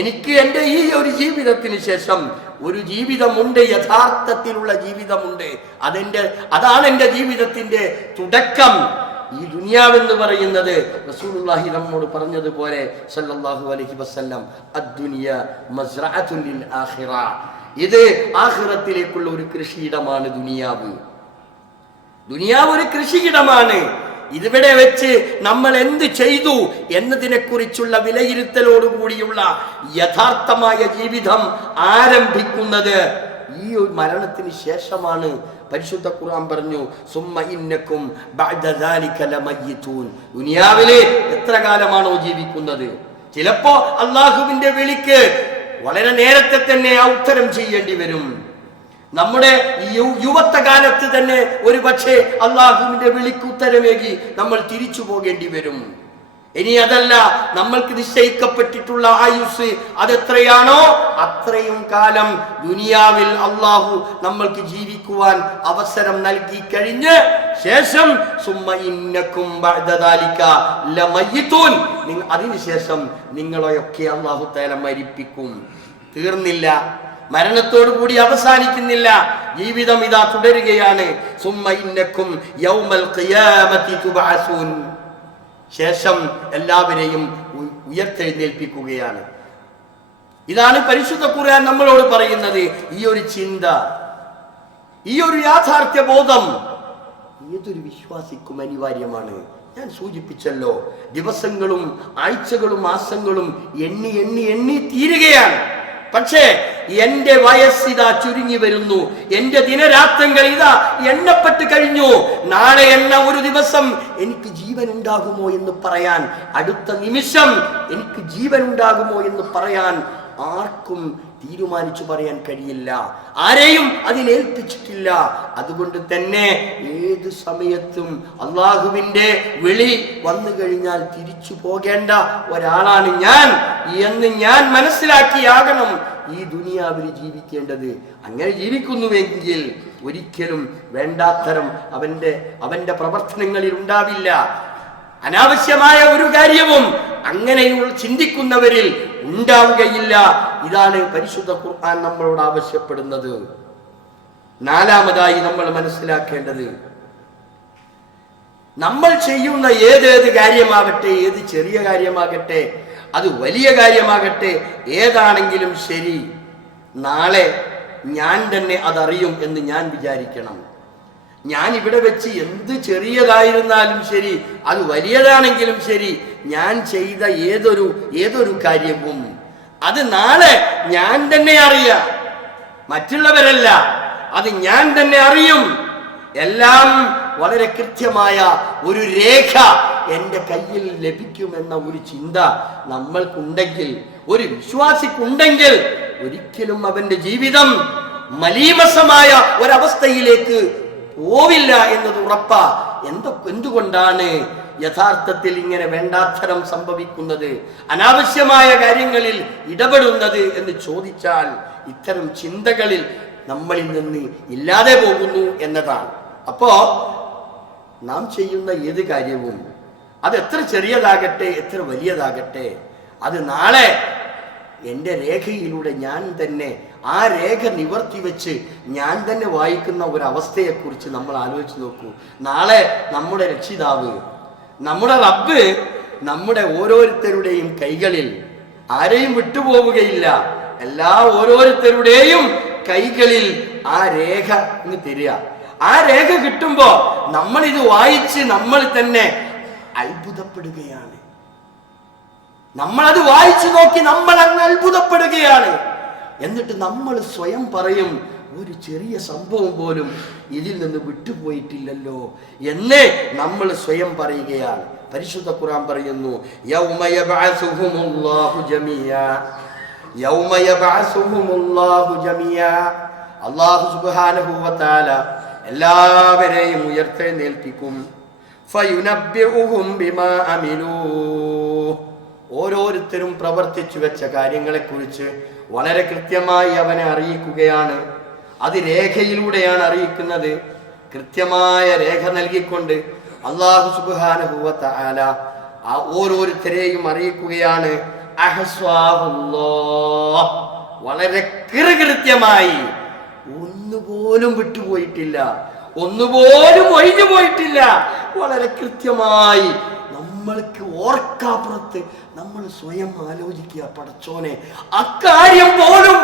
എനിക്ക് എൻ്റെ ഈ ഒരു ജീവിതത്തിന് ശേഷം ഒരു ജീവിതമുണ്ട്, യഥാർത്ഥത്തിലുള്ള ജീവിതമുണ്ട്. അതാണ് എൻ്റെ ജീവിതത്തിന്റെ തുടക്കം. ഈ ദുനിയാവെന്ന് പറയുന്നത് റസൂലുള്ളാഹി നമ്മോട് പറഞ്ഞതുപോലെ സല്ലല്ലാഹു അലൈഹി വസല്ലം, അദ്ദുനിയ മസ്റഅത്തുൻ ലിൽ ആഖിറ. ഇത് ആഖിറത്തിലേക്കുള്ള ഒരു കൃഷിയിടമാണ് ദുനിയാവ്. ദുനിയാവ് ഒരു കൃഷിയിടമാണ്. ഇതിവിടെ വെച്ച് നമ്മൾ എന്ത് ചെയ്തു എന്നതിനെ കുറിച്ചുള്ള വിലയിരുത്തലോടുകൂടിയുള്ള യഥാർത്ഥമായ ജീവിതം ആരംഭിക്കുന്നത് ഈ മരണത്തിന് ശേഷമാണ്. പരിശുദ്ധ ഖുർആൻ പറഞ്ഞു, സുമ്മ ഇന്നക്കും ബഅദ ദാലിക ലമയ്യിതൂൻ. ദുനിയാവിലെ എത്ര കാലമാണോ ജീവിക്കുന്നത്? ചിലപ്പോ അള്ളാഹുവിന്റെ വിളിക്ക് വളരെ നേരത്തെ തന്നെ ആ ഉത്തരം ചെയ്യേണ്ടി വരും. നമ്മുടെ യുവത്വ കാലത്ത് തന്നെ ഒരു പക്ഷേ അള്ളാഹുവിന്റെ വിളിക്ക് ഉത്തരമേകി നമ്മൾ തിരിച്ചു പോകേണ്ടി വരും. ഇനി അതല്ല, നമ്മൾക്ക് നിശ്ചയിക്കപ്പെട്ടിട്ടുള്ള ആയുസ് അതെത്രയാണോ അത്രയും കാലം ദുനിയാവിൽ അള്ളാഹു നമ്മൾക്ക് ജീവിക്കുവാൻ അവസരം നൽകി കഴിഞ്ഞ് ശേഷം സുമ്മ ഇന്നക്കും ബഅദ ദാലിക ലമയ്യിതൂൻ, അതിനുശേഷം നിങ്ങളെയൊക്കെ അള്ളാഹു തആല മരിപ്പിക്കും. തീർന്നില്ല, മരണത്തോടു കൂടി അവസാനിക്കുന്നില്ല. ജീവിതം ഇതാ തുടരുകയാണ്. സുമ്മ ഇന്നക്കും യൗമൽ ഖിയാമത്തി തുബഅസൂൻ. ശേഷം എല്ലാവരെയും ഉയർത്തെഴുന്നേൽപ്പിക്കുകയാണ്. ഇതാണ് പരിശുദ്ധ ഖുർആൻ നമ്മളോട് പറയുന്നത്. ഈ ഒരു ചിന്ത, ഈ ഒരു യാഥാർത്ഥ്യ ബോധം ഏതൊരു വിശ്വാസിക്കും അനിവാര്യമാണ്. ഞാൻ സൂചിപ്പിച്ചല്ലോ, ദിവസങ്ങളും ആഴ്ചകളും മാസങ്ങളും എണ്ണി എണ്ണി എണ്ണി തീരുകയാണ്. പക്ഷേ എന്റെ വയസ്സിതാ ചുരുങ്ങി വരുന്നു, എന്റെ ദിനരാത്രങ്ങൾ ഇതാ എണ്ണപ്പെട്ട് കഴിഞ്ഞു. നാളെ എന്ന ഒരു ദിവസം എനിക്ക് ജീവൻ ഉണ്ടാകുമോ എന്ന് പറയാൻ, അടുത്ത നിമിഷം എനിക്ക് ജീവൻ ഉണ്ടാകുമോ എന്ന് പറയാൻ ആർക്കും തീരുമാനിച്ചു പറയാൻ കഴിയില്ല. ആരെയും അതിലേൽപ്പിച്ചിട്ടില്ല. അതുകൊണ്ട് തന്നെ ഏത് സമയത്തും അള്ളാഹുവിന്റെ വിളി വന്നു കഴിഞ്ഞാൽ തിരിച്ചു പോകേണ്ട ഒരാളാണ് ഞാൻ എന്ന് ഞാൻ മനസ്സിലാക്കിയാകണം ഈ ദുനിയാവിൽ ജീവിക്കേണ്ടത്. അങ്ങനെ ജീവിക്കുന്നുവെങ്കിൽ ഒരിക്കലും വേണ്ടാത്തരം അവന്റെ പ്രവർത്തനങ്ങളിൽ ഉണ്ടാവില്ല. അനാവശ്യമായ ഒരു കാര്യവും അങ്ങനെയുള്ള ചിന്തിക്കുന്നവരിൽ ഉണ്ടാവുകയില്ല. ഇതാണ് പരിശുദ്ധ ഖുർആൻ നമ്മളോട് ആവശ്യപ്പെടുന്നത്. നാലാമതായി നമ്മൾ മനസ്സിലാക്കേണ്ടത്, നമ്മൾ ചെയ്യുന്ന ഏതേത് കാര്യമാകട്ടെ, ഏത് ചെറിയ കാര്യമാകട്ടെ, അത് വലിയ കാര്യമാകട്ടെ, ഏതാണെങ്കിലും ശരി, നാളെ ഞാൻ തന്നെ അതറിയും എന്ന് ഞാൻ വിചാരിക്കണം. ഞാൻ ഇവിടെ വെച്ച് എന്ത് ചെറിയതായിരുന്നാലും ശരി, അത് വലിയതാണെങ്കിലും ശരി, ഞാൻ ചെയ്ത ഏതൊരു കാര്യവും അത് നാളെ ഞാൻ തന്നെ അറിയാം, മറ്റുള്ളവരല്ല, അത് ഞാൻ തന്നെ അറിയും. എല്ലാം വളരെ കൃത്യമായ ഒരു രേഖ എൻ്റെ കയ്യിൽ ലഭിക്കുമെന്ന ഒരു ചിന്ത നമ്മൾക്കുണ്ടെങ്കിൽ, ഒരു വിശ്വാസിക്കുണ്ടെങ്കിൽ, ഒരിക്കലും അവന്റെ ജീവിതം മലീമസമായ ഒരവസ്ഥയിലേക്ക് പോവില്ല എന്നത് ഉറപ്പാ. എന്തുകൊണ്ടാണ് യഥാർത്ഥത്തിൽ ഇങ്ങനെ വേണ്ടാത്തരം സംഭവിക്കുന്നത്, അനാവശ്യമായ കാര്യങ്ങളിൽ ഇടപെടുന്നത് എന്ന് ചോദിച്ചാൽ ഇത്തരം ചിന്തകളിൽ നമ്മളിൽ നിന്ന് ഇല്ലാതെ പോകുന്നു എന്നതാണ്. അപ്പോ നാം ചെയ്യുന്ന ഏത് കാര്യവും അത് എത്ര ചെറിയതാകട്ടെ, എത്ര വലിയതാകട്ടെ, അത് നാളെ എൻ്റെ രേഖയിലൂടെ ഞാൻ തന്നെ ആ രേഖ നിവർത്തി വെച്ച് ഞാൻ തന്നെ വായിക്കുന്ന ഒരവസ്ഥയെക്കുറിച്ച് നമ്മൾ ആലോചിച്ച് നോക്കൂ. നാളെ നമ്മുടെ രക്ഷിതാവ്, നമ്മുടെ റബ്ബ് നമ്മുടെ ഓരോരുത്തരുടെയും കൈകളിൽ ആരെയും വിട്ടുപോവുകയില്ല. ഓരോരുത്തരുടെയും കൈകളിൽ ആ രേഖ തരിക. ആ രേഖ കിട്ടുമ്പോ നമ്മൾ ഇത് വായിച്ച് നമ്മൾ തന്നെ അത്ഭുതപ്പെടുകയാണ്. നമ്മളത് വായിച്ചു നോക്കി നമ്മൾ അങ്ങ് അത്ഭുതപ്പെടുകയാണ്. എന്നിട്ട് നമ്മൾ സ്വയം പറയും, ഒരു ചെറിയ സംഭവം പോലും ഇതിൽ നിന്ന് വിട്ടുപോയിട്ടില്ലല്ലോ എന്ന് നമ്മൾ സ്വയം പറയുകയാണ്. പരിശുദ്ധ ഖുർആൻ പറയുന്നു, യൗമ യബ്അസുഹുമുല്ലാഹു ജമീഅ, യൗമ യബ്അസുഹുമുല്ലാഹു ജമീഅ. അല്ലാഹു സുബ്ഹാനഹു വ തആല എല്ലാവരെയും ഉയർത്തെഴുന്നേൽപ്പിക്കും. ഫയുനബ്ബിഉഹും ബിമാ അമിലൂ. ഓരോരുത്തരും പ്രവർത്തിച്ചു വെച്ച കാര്യങ്ങളെക്കുറിച്ച് വളരെ കൃത്യമായി അവനെ അറിയിക്കുകയാണ്. അത് രേഖയിലൂടെയാണ് അറിയിക്കുന്നത്. കൃത്യമായ രേഖ നൽകിക്കൊണ്ട് അല്ലാഹു സുബ്ഹാനഹു വ തആല ആ ഓരോരുത്തരെയും അറിയിക്കുകയാണ്. അഹ്സാഹുല്ലാഹ്, വളരെ കൃത്യമായി, ഒന്നുപോലും വിട്ടുപോയിട്ടില്ല, ഒന്നുപോലും ഒഴിഞ്ഞു പോയിട്ടില്ല. വളരെ കൃത്യമായി നമ്മൾക്ക് ഓർക്കാപ്പുറത്ത് നമ്മൾ സ്വയം ആലോചിക്കുക, പടച്ചോനെ അക്കാര്യം പോലും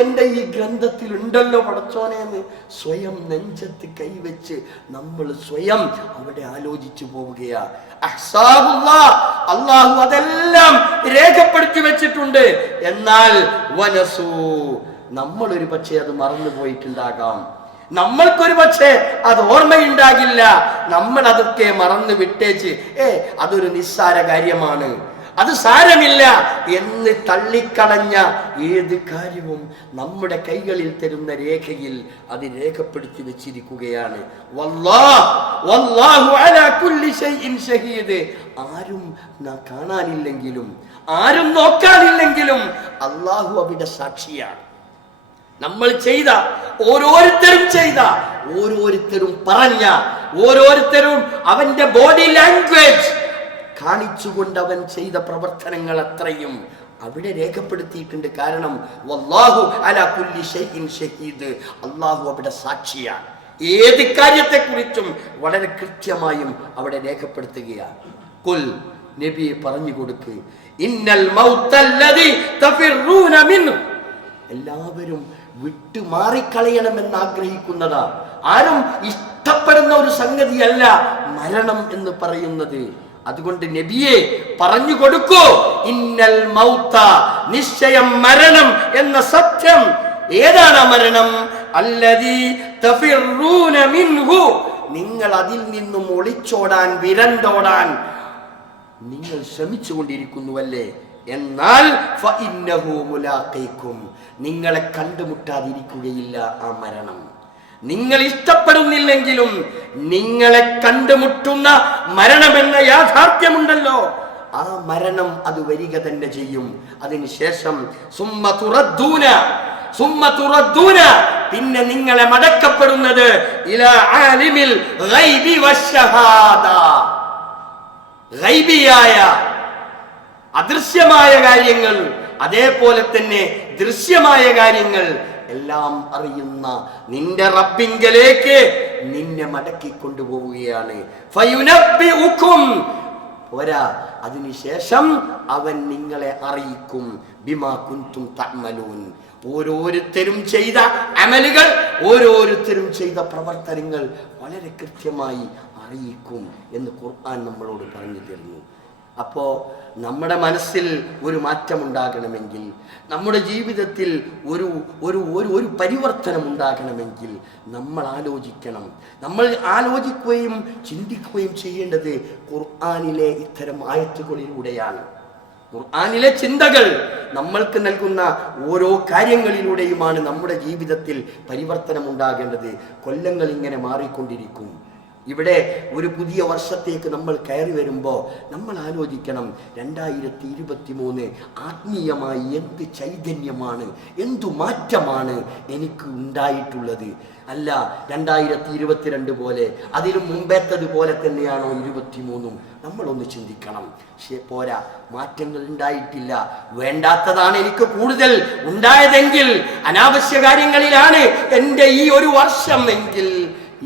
എൻ്റെ ഈ ഗ്രന്ഥത്തിൽ ഉണ്ടല്ലോ പടച്ചോനെ എന്ന് സ്വയം നെഞ്ചത്ത് കൈവച്ച് നമ്മൾ സ്വയം അവിടെ ആലോചിച്ചു പോവുകയാ. അല്ലാഹു അതെല്ലാം രേഖപ്പെടുത്തി വെച്ചിട്ടുണ്ട്. എന്നാൽ വനസു, നമ്മൾ ഒരു പക്ഷേ അത് മറന്നു പോയിട്ടുണ്ടാകാം, നമ്മൾക്കൊരു പക്ഷേ അത് ഓർമ്മയുണ്ടാകില്ല. നമ്മൾ അതൊക്കെ മറന്നു വിട്ടേച്ച് അതൊരു നിസ്സാര കാര്യമാണ്, അത് സാരമില്ല എന്ന് തള്ളിക്കളഞ്ഞ ഏത് കാര്യവും നമ്മുടെ കൈകളിൽ തരുന്ന രേഖയിൽ അത് രേഖപ്പെടുത്തി വെച്ചിരിക്കുകയാണ്. വല്ലാഹു അലാ കുല്ലി ഷൈഇൻ ഷഹീദ്. ആരും കാണാനില്ലെങ്കിലും ആരും നോക്കാനില്ലെങ്കിലും അല്ലാഹു അവിടെ സാക്ഷിയാണ്. നമ്മൾ ചെയ്ത ഓരോരുത്തരും പറഞ്ഞ ഓരോരുത്തരും അവന്റെ ബോഡി ലാംഗ്വേജ് കാണിച്ചുകൊണ്ട് അവൻ ചെയ്ത പ്രവർത്തനങ്ങൾ അത്രയും അവിടെ രേഖപ്പെടുത്തിയിട്ടുണ്ട്. കാരണം വല്ലാഹു അലാ കുല്ലി ഷൈഇൻ ഷഹീദ്, അല്ലാഹു അവിടെ സാക്ഷിയാണ്. ഏത് കാര്യത്തെക്കുറിച്ചും വളരെ കൃത്യമായും അവിടെ രേഖപ്പെടുത്തുകയാണ്. ഖുൽ, നബി പറഞ്ഞു കൊടുക്ക്, ഇന്നൽ മൗതല്ലദി തഫിറൂന മിൻഹു, എല്ലാവരും വിട്ടു മാറിക്കളയണമെന്ന് ആഗ്രഹിക്കുന്നതാ. ആരും ഇഷ്ടപ്പെടുന്ന ഒരു സംഗതിയല്ല മരണം എന്ന് പറയുന്നത്. അതുകൊണ്ട് നബിയെ പറഞ്ഞു കൊടുക്കൂ, ഇന്നൽ മൗത, നിശ്ചയം മരണം എന്ന സത്യം. ഏതാണ് മരണം? അല്ലദീ തഫിറൂന മിൻഹു, നിങ്ങൾ അതിൽ നിന്നും ഒളിച്ചോടാൻ, വിരണ്ടോടാൻ നിങ്ങൾ ശ്രമിച്ചുകൊണ്ടിരിക്കുന്നുവല്ലേ. എന്നാൽ ഫഇന്നഹു മുലാഖീകും, നിങ്ങളെ കണ്ടുമുട്ടാതിരിക്കുകയില്ല ആ മരണം. നിങ്ങൾ ഇഷ്ടപ്പെടുന്നില്ലെങ്കിലും നിങ്ങളെ കണ്ടുമുട്ടുന്ന മരണമെന്ന യാഥാർത്ഥ്യമുണ്ടല്ലോ, ആ മരണം അത് വരിക തന്നെ ചെയ്യും. അതിനുശേഷം സുമ്മ തുറദ്ദൂന, പിന്നെ നിങ്ങളെ മടക്കപ്പെടുന്നത് ഇലാ ആലിമിൽ ഗൈബി വശഹാദ, ഗൈബിയായ അദൃശ്യമായ കാര്യങ്ങൾ, അതേപോലെ തന്നെ ദൃശ്യമായ കാര്യങ്ങൾ എല്ലാം അറിയുന്ന നിന്റെ റബ്ബിങ്കലേക്ക് നിന്നെ മടക്കി കൊണ്ടുപോവുകയാണ്. ഫയുനബ്ബിഉകും, പോരാ, അതിനുശേഷം അവൻ നിങ്ങളെ അറിയിക്കും. ബിമാ കുൻതും തഅമലൂൻ, ഓരോരുത്തരും ചെയ്ത അമലുകൾ, ഓരോരുത്തരും ചെയ്ത പ്രവർത്തനങ്ങൾ വളരെ കൃത്യമായി അറിയിക്കും എന്ന് ഖുർആൻ നമ്മളോട് പറഞ്ഞു തരുന്നു. അപ്പോ നമ്മുടെ മനസ്സിൽ ഒരു മാറ്റം ഉണ്ടാകണമെങ്കിൽ, നമ്മുടെ ജീവിതത്തിൽ ഒരു ഒരു ഒരു ഒരു പരിവർത്തനം ഉണ്ടാകണമെങ്കിൽ നമ്മൾ ആലോചിക്കണം. നമ്മൾ ആലോചിക്കുകയും ചിന്തിക്കുകയും ചെയ്യേണ്ടത് ഖുർആനിലെ ഇത്തരം ആയത്തുകളിലൂടെയാണ്. ഖുർആനിലെ ചിന്തകൾ നമ്മൾക്ക് നൽകുന്ന ഓരോ കാര്യങ്ങളിലൂടെയുമാണ് നമ്മുടെ ജീവിതത്തിൽ പരിവർത്തനം ഉണ്ടാകേണ്ടത്. കൊല്ലങ്ങൾ ഇങ്ങനെ മാറിക്കൊണ്ടിരിക്കും. ഇവിടെ ഒരു പുതിയ വർഷത്തേക്ക് നമ്മൾ കയറി വരുമ്പോൾ നമ്മൾ ആലോചിക്കണം, 2023 ആത്മീയമായി എന്ത് ചൈതന്യമാണ്, എന്തു മാറ്റമാണ് എനിക്ക് ഉണ്ടായിട്ടുള്ളത്. അല്ല 2022 പോലെ അതിലും മുമ്പേത്തതുപോലെ തന്നെയാണോ 23? നമ്മളൊന്ന് ചിന്തിക്കണം. പോരാ, മാറ്റങ്ങൾ ഉണ്ടായിട്ടില്ല. വേണ്ടാത്തതാണ് എനിക്ക് കൂടുതൽ ഉണ്ടായതെങ്കിൽ, അനാവശ്യ കാര്യങ്ങളിലാണ് എൻ്റെ ഈ ഒരു വർഷം എങ്കിൽ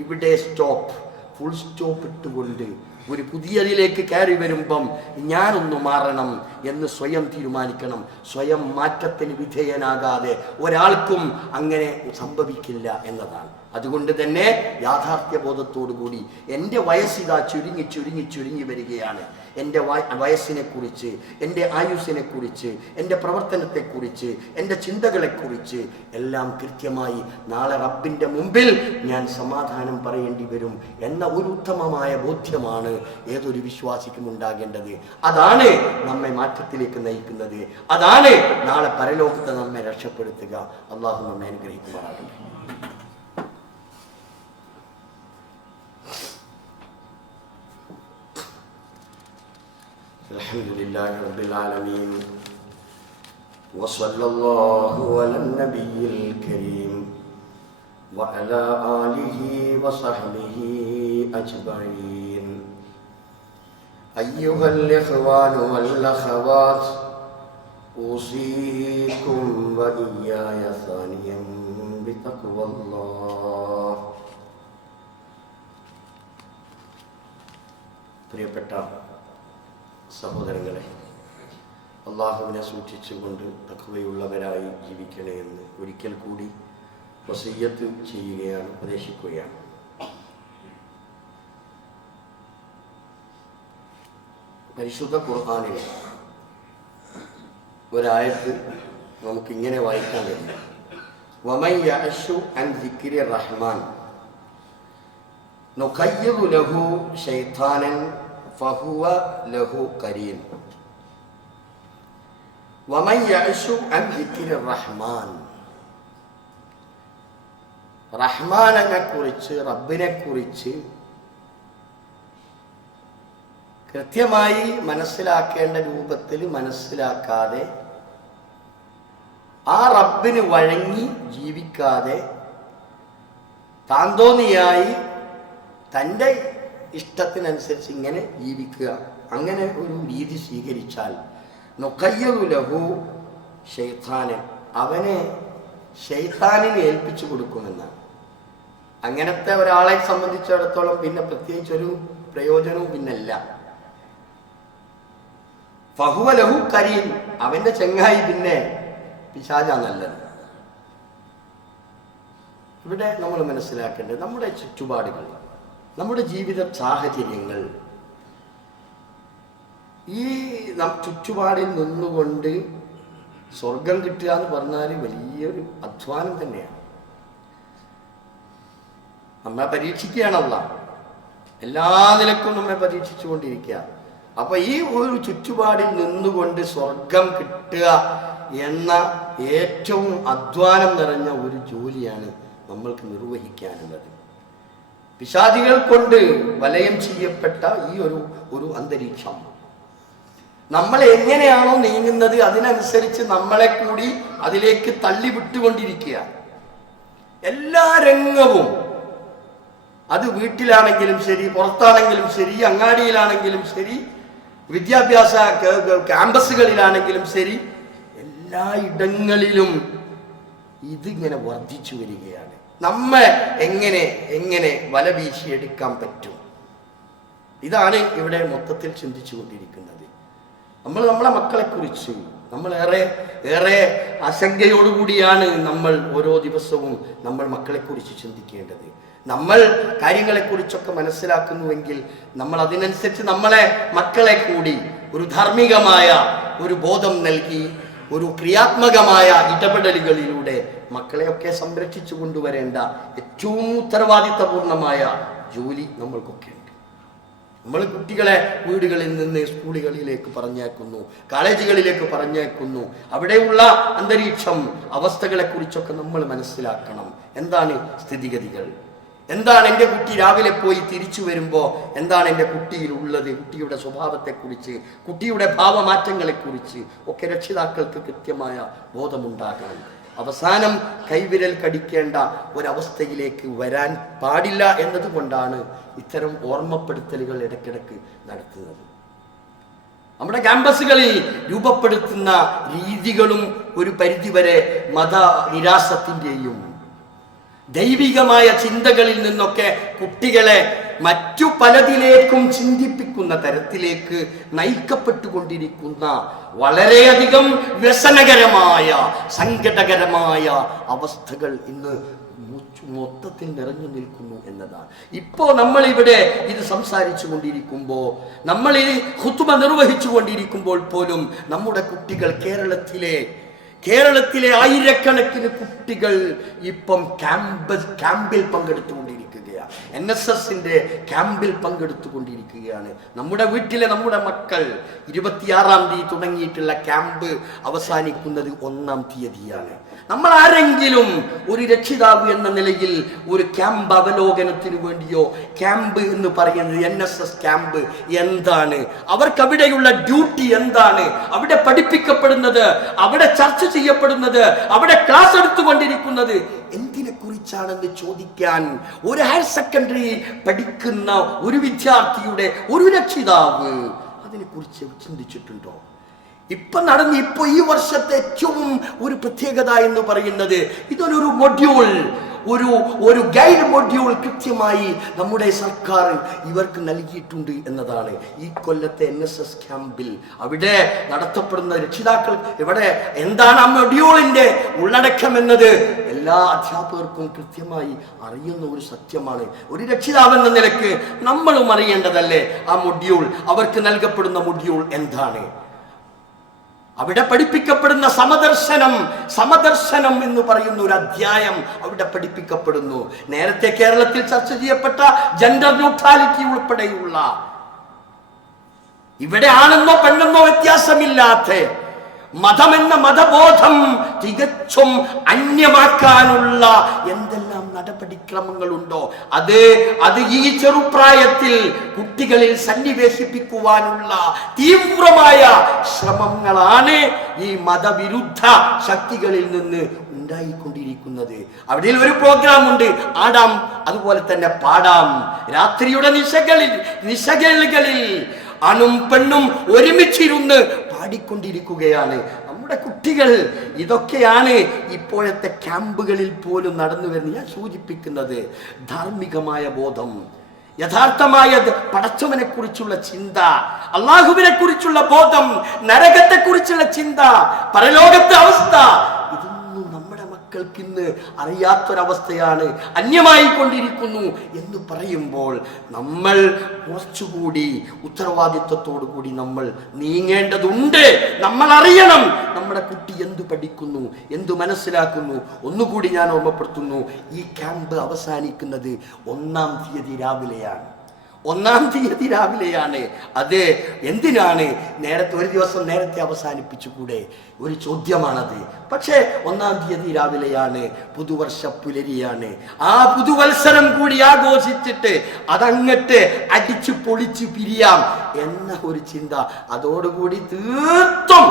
ഇവിടെ സ്റ്റോപ്പ്, ഫുൾ സ്റ്റോപ്പ് ഇട്ടുകൊണ്ട് ഒരു പുതിയതിലേക്ക് കയറി വരുമ്പം ഞാനൊന്ന് മാറണം എന്ന് സ്വയം തീരുമാനിക്കണം. സ്വയം മാറ്റത്തിന് വിധേയനാകാതെ ഒരാൾക്കും അങ്ങനെ സംഭവിക്കില്ല എന്നതാണ്. അതുകൊണ്ട് തന്നെ യാഥാർത്ഥ്യബോധത്തോടു കൂടി എൻ്റെ വയസ്സിതാ ചുരുങ്ങി ചുരുങ്ങി ചുരുങ്ങി വരികയാണ്. എൻ്റെ വയസ്സിനെ കുറിച്ച്, എൻ്റെ ആയുസ്സിനെ കുറിച്ച്, എൻ്റെ പ്രവർത്തനത്തെക്കുറിച്ച്, എൻ്റെ ചിന്തകളെക്കുറിച്ച് എല്ലാം കൃത്യമായി നാളെ റബ്ബിൻ്റെ മുമ്പിൽ ഞാൻ സമാധാനം പറയേണ്ടി വരും എന്ന ഒരു ഉത്തമമായ ബോധ്യമാണ് ഏതൊരു വിശ്വാസിക്കും ഉണ്ടാകേണ്ടത്. അതാണ് നമ്മെ മാറ്റത്തിലേക്ക് നയിക്കുന്നത്. അതാണ് നാളെ പരലോകത്തെ നമ്മെ രക്ഷപ്പെടുത്തുക. അള്ളാഹു നമ്മെ അനുഗ്രഹിക്കുമാറാകട്ടെ. അൽഹംദുലില്ലാഹി റബ്ബിൽ ആലമീൻ വസല്ലല്ലാഹു അലൻ നബിയിൽ കരീം വഅലാ ആലിഹി വസഹ്ബിഹി അജ്മഈൻ. അയ്യുഹൽ ഇഖ്വാനു വൽ അഖവാത് ഊസീകും വഇയ്യായ സാനിയം ബിതഖ്വല്ലാഹ്. പ്രിയപ്പെട്ട സഹോദരങ്ങളെ, അള്ളാഹുവിനെ സൂക്ഷിച്ചുകൊണ്ട് തഖ്വയുള്ളവരായി ജീവിക്കണേ എന്ന് ഒരിക്കൽ കൂടി വസിയ്യത്ത് ചെയ്യുകയാണ്, ഉപദേശിക്കുകയാണ്. പരിശുദ്ധ ഖുർആനിൽ ഒരായത്ത് നമുക്കിങ്ങനെ വായിക്കാൻ കഴിയും. വമൻ യഅശു അൻ ദിക്രി റഹ്മാൻ നുഖയ്യിദ് ലഹു ശൈത്താനൻ ഫഹുവ ലഹു ഖരീൻ. വമൻ യഅശു അൻ ദിക്രി റഹ്മാൻ, റഹ്മാനെ കുറിച്ച്, റബ്ബിനെ കുറിച്ച് കൃത്യമായി മനസ്സിലാക്കേണ്ട രൂപത്തിൽ മനസ്സിലാക്കാതെ, ആ റബ്ബിന് വഴങ്ങി ജീവിക്കാതെ, താന്തോന്നിയായി തൻ്റെ ഇഷ്ടത്തിനനുസരിച്ച് ഇങ്ങനെ ജീവിക്കുക, അങ്ങനെ ഒരു രീതി സ്വീകരിച്ചാൽ നുഖയ്യിദ് ലഹു ശൈത്താനൻ, അവനെ ശൈത്താനിന് ഏൽപ്പിച്ചു കൊടുക്കുമെന്നാണ്. അങ്ങനത്തെ ഒരാളെ സംബന്ധിച്ചിടത്തോളം പിന്നെ പ്രത്യേകിച്ചൊരു പ്രയോജനവും പിന്നല്ല. ഫഹുവ ലഹു ഖരീൻ, അവന്റെ ചങ്ങായി പിന്നെ പിശാചാന്നല്ലത്. ഇവിടെ നമ്മൾ മനസ്സിലാക്കേണ്ടത് നമ്മുടെ ചുറ്റുപാടുകൾ, നമ്മുടെ ജീവിത സാഹചര്യങ്ങൾ, ഈ ചുറ്റുപാടിൽ നിന്നുകൊണ്ട് സ്വർഗം കിട്ടുക എന്ന് പറഞ്ഞാൽ വലിയൊരു അധ്വാനം തന്നെയാണ്. നമ്മെ പരീക്ഷിക്കുകയാണ് അല്ലാഹ്, എല്ലാ നിലക്കും നമ്മെ പരീക്ഷിച്ചു കൊണ്ടിരിക്കുക. അപ്പൊ ഈ ഒരു ചുറ്റുപാടിൽ നിന്നുകൊണ്ട് സ്വർഗം കിട്ടുക എന്ന ഏറ്റവും അധ്വാനം നിറഞ്ഞ ഒരു ജോലിയാണ് നമ്മൾക്ക് നിർവഹിക്കാനുള്ളത്. പിശാചികൾ കൊണ്ട് വലയം ചെയ്യപ്പെട്ട ഈ ഒരു അന്തരീക്ഷം, നമ്മൾ എങ്ങനെയാണോ നീങ്ങുന്നത് അതിനനുസരിച്ച് നമ്മളെ കൂടി അതിലേക്ക് തള്ളി വിട്ടുകൊണ്ടിരിക്കുക. എല്ലാ രംഗവും, അത് വീട്ടിലാണെങ്കിലും ശരി, പുറത്താണെങ്കിലും ശരി, അങ്ങാടിയിലാണെങ്കിലും ശരി, വിദ്യാഭ്യാസ ക്യാമ്പസുകളിലാണെങ്കിലും ശരി, എല്ലാ ഇടങ്ങളിലും ഇതിങ്ങനെ വർദ്ധിച്ചു വരികയാണ്. നമ്മെ എങ്ങനെ എങ്ങനെ വല വീശിയെടുക്കാൻ പറ്റും? ഇതാണ് ഇവിടെ മൊത്തത്തിൽ ചിന്തിച്ചു കൊണ്ടിരിക്കുന്നത്. നമ്മളെ മക്കളെക്കുറിച്ച് നമ്മൾ ഏറെ ആശങ്കയോടുകൂടിയാണ് നമ്മൾ ഓരോ ദിവസവും നമ്മൾ മക്കളെക്കുറിച്ച് ചിന്തിക്കേണ്ടത്. നമ്മൾ കാര്യങ്ങളെക്കുറിച്ചൊക്കെ മനസ്സിലാക്കുന്നുവെങ്കിൽ നമ്മൾ അതിനനുസരിച്ച് നമ്മളെ മക്കളെ കൂടി ഒരു ധാർമ്മികമായ ഒരു ബോധം നൽകി ഒരു ക്രിയാത്മകമായ ഇടപെടലുകളിലൂടെ മക്കളെയൊക്കെ സംരക്ഷിച്ചു കൊണ്ടുവരേണ്ട ഏറ്റവും ഉത്തരവാദിത്തപൂർണമായ ജോലി നമ്മൾക്കൊക്കെ ഉണ്ട്. നമ്മൾ കുട്ടികളെ വീടുകളിൽ നിന്ന് സ്കൂളുകളിലേക്ക് പറഞ്ഞേക്കുന്നു, കോളേജുകളിലേക്ക് പറഞ്ഞേക്കുന്നു. അവിടെയുള്ള അന്തരീക്ഷം, അവസ്ഥകളെ കുറിച്ചൊക്കെ നമ്മൾ മനസ്സിലാക്കണം. എന്താണ് സ്ഥിതിഗതികൾ, എന്താണ് എൻ്റെ കുട്ടി രാവിലെ പോയി തിരിച്ചു വരുമ്പോൾ എന്താണ് എൻ്റെ കുട്ടിയിൽ ഉള്ളത്, കുട്ടിയുടെ സ്വഭാവത്തെക്കുറിച്ച്, കുട്ടിയുടെ ഭാവമാറ്റങ്ങളെക്കുറിച്ച് ഒക്കെ രക്ഷിതാക്കൾക്ക് കൃത്യമായ ബോധമുണ്ടാകണം. അവസാനം കൈവിരൽ കടിക്കേണ്ട ഒരവസ്ഥയിലേക്ക് വരാൻ പാടില്ല എന്നതുകൊണ്ടാണ് ഇത്തരം ഓർമ്മപ്പെടുത്തലുകൾ ഇടയ്ക്കിടയ്ക്ക് നടത്തുന്നത്. നമ്മുടെ ക്യാമ്പസുകളിൽ രൂപപ്പെടുത്തുന്ന രീതികളും ഒരു പരിധിവരെ മത നിരാസത്തിൻ്റെയും ദൈവികമായ ചിന്തകളിൽ നിന്നൊക്കെ കുട്ടികളെ മറ്റു പലതിലേക്കും ചിന്തിപ്പിക്കുന്ന തരത്തിലേക്ക് നയിക്കപ്പെട്ടുകൊണ്ടിരിക്കുന്ന വളരെയധികം വ്യസനകരമായ സങ്കടകരമായ അവസ്ഥകൾ ഇന്ന് മൊത്തത്തിൽ നിറഞ്ഞു നിൽക്കുന്നു എന്നതാണ്. ഇപ്പോൾ നമ്മൾ ഇവിടെ ഇത് സംസാരിച്ചു കൊണ്ടിരിക്കുമ്പോൾ, നമ്മൾ ഈ ഖുതുബ നിർവഹിച്ചു കൊണ്ടിരിക്കുമ്പോൾ പോലും നമ്മുടെ കുട്ടികൾ കേരളത്തിലെ ആയിരക്കണക്കിന് കുട്ടികൾ ഇപ്പം ക്യാമ്പിൽ പങ്കെടുത്തുകൊണ്ടിരിക്കുകയാണ്. NSSന്റെ ക്യാമ്പിൽ പങ്കെടുത്തുകൊണ്ടിരിക്കുകയാണ്. നമ്മുടെ വീട്ടിലെ നമ്മുടെ മക്കൾ 26-ാം തീയതി തുടങ്ങിയിട്ടുള്ള ക്യാമ്പ് അവസാനിക്കുന്നത് 1-ാം തീയതിയാണ്. നമ്മൾ ആരെങ്കിലും ഒരു രക്ഷിതാവ് എന്ന നിലയിൽ ഒരു ക്യാമ്പ് അവലോകനത്തിന് വേണ്ടിയോ, ക്യാമ്പ് എന്ന് പറയുന്നത് NSS ക്യാമ്പ് എന്താണ്, അവർക്ക് അവിടെയുള്ള ഡ്യൂട്ടി എന്താണ്, അവിടെ പഠിപ്പിക്കപ്പെടുന്നത്, അവിടെ ചർച്ച ചെയ്യപ്പെടുന്നത്, അവിടെ ക്ലാസ് എടുത്തുകൊണ്ടിരിക്കുന്നത് എന്തിനെ കുറിച്ചാണെന്ന് ചോദിക്കാൻ ഒരു ഹയർ സെക്കൻഡറി പഠിക്കുന്ന ഒരു വിദ്യാർത്ഥിയുടെ ഒരു രക്ഷിതാവ് അതിനെക്കുറിച്ച് ചിന്തിച്ചിട്ടുണ്ടോ? ഇപ്പൊ ഈ വർഷത്തെ ഏറ്റവും ഒരു പ്രത്യേകത എന്ന് പറയുന്നത് ഇതൊരു മൊഡ്യൂൾ, ഒരു ഗൈഡ് മൊഡ്യൂൾ കൃത്യമായി നമ്മുടെ സർക്കാർ ഇവർക്ക് നൽകിയിട്ടുണ്ട് എന്നതാണ്. ഈ കൊല്ലത്തെ NSS ക്യാമ്പിൽ അവിടെ നടത്തപ്പെടുന്ന രക്ഷിതാക്കൾ ഇവിടെ എന്താണ് ആ മൊഡ്യൂളിന്റെ ഉള്ളടക്കം എന്നത് എല്ലാ അധ്യാപകർക്കും കൃത്യമായി അറിയുന്ന ഒരു സത്യമാണ്. ഒരു രക്ഷിതാവെന്ന നിലക്ക് നമ്മളും അറിയേണ്ടതല്ലേ ആ മൊഡ്യൂൾ, അവർക്ക് നൽകപ്പെടുന്ന മൊഡ്യൂൾ എന്താണ്. അവിടെ പഠിപ്പിക്കപ്പെടുന്ന സമദർശനം എന്ന് പറയുന്ന ഒരു അധ്യായം അവിടെ പഠിപ്പിക്കപ്പെടുന്നു. നേരത്തെ കേരളത്തിൽ ചർച്ച ചെയ്യപ്പെട്ട ജെൻഡർ ന്യൂട്രാലിറ്റി ഉൾപ്പെടെയുള്ള ഇവിടെ ആണെന്നോ പെണ്ണെന്നോ വ്യത്യാസമില്ലാത്ത മതമെന്ന മതബോധം തികച്ചും അന്യമാക്കാനുള്ള എന്തെല്ലാം നടപടിക്രമങ്ങളുണ്ടോ അത് ഈ ചെറുപ്രായത്തിൽ കുട്ടികളിൽ സന്നിവേശിപ്പിക്കുവാനുള്ള തീവ്രമായ ശ്രമങ്ങളാണ് ഈ മതവിരുദ്ധ ശക്തികളിൽ നിന്ന് ഉണ്ടായിക്കൊണ്ടിരിക്കുന്നത്. അവിടെ ഒരു പ്രോഗ്രാം ഉണ്ട്, ആടാം അതുപോലെ തന്നെ പാടാം. രാത്രിയുടെ നിശകളിൽ ആണും പെണ്ണും ഒരുമിച്ചിരുന്ന് പാടിക്കൊണ്ടിരിക്കുകയാണ് നമ്മുടെ കുട്ടികൾ. ഇതൊക്കെയാണ് ഇപ്പോഴത്തെ ക്യാമ്പുകളിൽ പോലും നടന്നു വരുന്നത്. ഞാൻ സൂചിപ്പിക്കുന്നത് ധാർമ്മികമായ ബോധം, യഥാർത്ഥമായ പടച്ചവനെ കുറിച്ചുള്ള ചിന്ത, അള്ളാഹുവിനെ കുറിച്ചുള്ള ബോധം, നരകത്തെ കുറിച്ചുള്ള ചിന്ത, പരലോകത്തെ അവസ്ഥ, ഇതൊന്നും നമ്മുടെ മക്കൾക്ക് ഇന്ന് അറിയാത്തൊരവസ്ഥയാണ്, അന്യമായി കൊണ്ടിരിക്കുന്നു എന്ന് പറയുമ്പോൾ നമ്മൾ കുറച്ചുകൂടി ഉത്തരവാദിത്വത്തോടു കൂടി നമ്മൾ നീങ്ങേണ്ടതുണ്ട്. നമ്മൾ അറിയണം നമ്മുടെ കുട്ടി എന്തു പഠിക്കുന്നു, എന്തു മനസ്സിലാക്കുന്നു. ഒന്നുകൂടി ഞാൻ ഓർമ്മപ്പെടുത്തുന്നു, ഈ ക്യാമ്പ് അവസാനിക്കുന്നത് 1-ാം തീയതി രാവിലെയാണ്. 1-ാം തീയതി രാവിലെയാണ്. അത് എന്തിനാണ് ഒരു ദിവസം നേരത്തെ അവസാനിപ്പിച്ചുകൂടെ? ഒരു ചോദ്യമാണത്. പക്ഷേ 1-ാം തീയതി രാവിലെയാണ്, പുതുവർഷ പുലരിയാണ്. ആ പുതുവത്സരം കൂടി ആഘോഷിച്ചിട്ട് അതങ്ങട്ട് അടിച്ചു പൊളിച്ച് പിരിയാം എന്ന ഒരു ചിന്ത അതോടുകൂടി തീർത്തും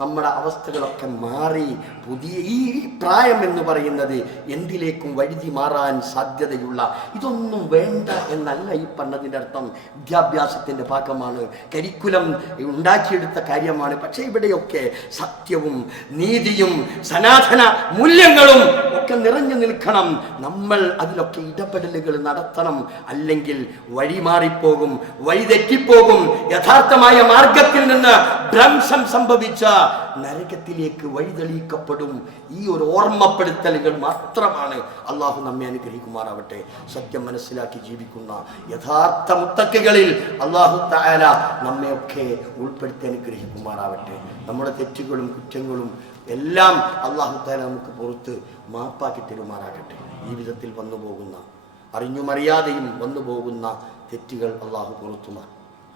നമ്മുടെ അവസ്ഥകളൊക്കെ മാറി പുതിയ ഈ പ്രായം എന്ന് പറയുന്നത് എന്തിലേക്കും വഴുതി മാറാൻ സാധ്യതയുള്ള ഇതൊന്നും വേണ്ട എന്നല്ല ഈ പറഞ്ഞതിൻ്റെ അർത്ഥം. വിദ്യാഭ്യാസത്തിൻ്റെ ഭാഗമാണ്, കരിക്കുലം ഉണ്ടാക്കിയെടുത്ത കാര്യമാണ്. പക്ഷേ ഇവിടെയൊക്കെ സത്യവും നീതിയും സനാതന മൂല്യങ്ങളും ഒക്കെ നിറഞ്ഞു നിൽക്കണം. നമ്മൾ അതിലൊക്കെ ഇടപെടലുകൾ നടത്തണം. അല്ലെങ്കിൽ വഴിമാറിപ്പോകും, വഴിതെറ്റിപ്പോകും. യഥാർത്ഥമായ മാർഗത്തിൽ നിന്ന് ഭ്രംശം സംഭവിച്ച നരകത്തിലേക്ക് വഴിതെളിയിക്കപ്പെടും. ഈ ഒരു ഓർമ്മപ്പെടുത്തലുകൾ മാത്രമാണ്. അള്ളാഹു നമ്മെ അനുഗ്രഹിക്കുമാറാവട്ടെ. സത്യം മനസ്സിലാക്കി ജീവിക്കുന്ന യഥാർത്ഥ മുത്തക്കികളിൽ അള്ളാഹു തആല നമ്മയൊക്കെ ഉൾപ്പെടുത്തി അനുഗ്രഹിക്കുമാറാവട്ടെ. നമ്മുടെ തെറ്റുകളും കുറ്റങ്ങളും എല്ലാം അള്ളാഹു തആല നമുക്ക് പുറത്ത് മാപ്പാക്കി തരുമാറാകട്ടെ. ജീവിതത്തിൽ വന്നു പോകുന്ന അറിഞ്ഞും അറിയാതെയും വന്നു പോകുന്ന തെറ്റുകൾ അള്ളാഹു പുറത്തു